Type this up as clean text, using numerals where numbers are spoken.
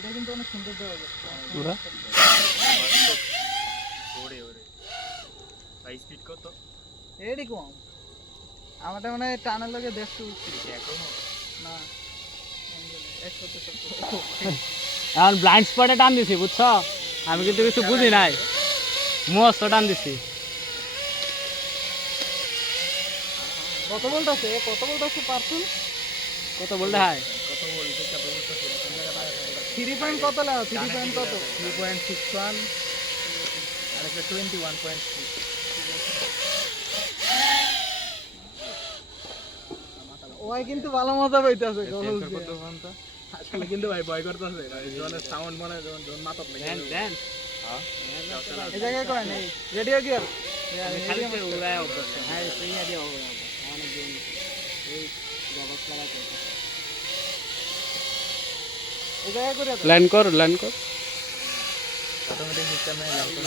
এটা কিন্তু অনেক সুন্দর দেওয়া যায় পুরা ওরে ওরে ভাই স্পিড কত এডি কম আমারটা মানে টানার লগে 150 উঠছে এখনো না 170 এখন ব্লাইন্ড স্পটে টান দিছি বুঝছো আমি কিন্তু কিছু বুঝি নাই মস্ত টান দিছি কত ভোল্ট আছে পার্সেল কত বলতে হয় কত বলতে চাপে বলতেছে কোন জায়গাটা 3 পয়েন্ট কত লাগা 3 পয়েন্ট কত 3.61 আর একটা 21.6 ওই কিন্তু ভালো মজা পাইতাছে কত ঘন্টা আসলে কিন্তু ভাই ভয় করতেছে জনের সাউন্ড মনে যখন মাথাত লাগে দেন দেন হ্যাঁ এই জায়গায় কয় নাই রেডিও গিয়ার খালি উড়ায় অভ্যাস হ্যাঁ সেই আদি অনেক দিন এই জগৎ লাগাতে এই জায়গায় করে লাইন কর অটোমেটিক সিস্টেমে লাগতো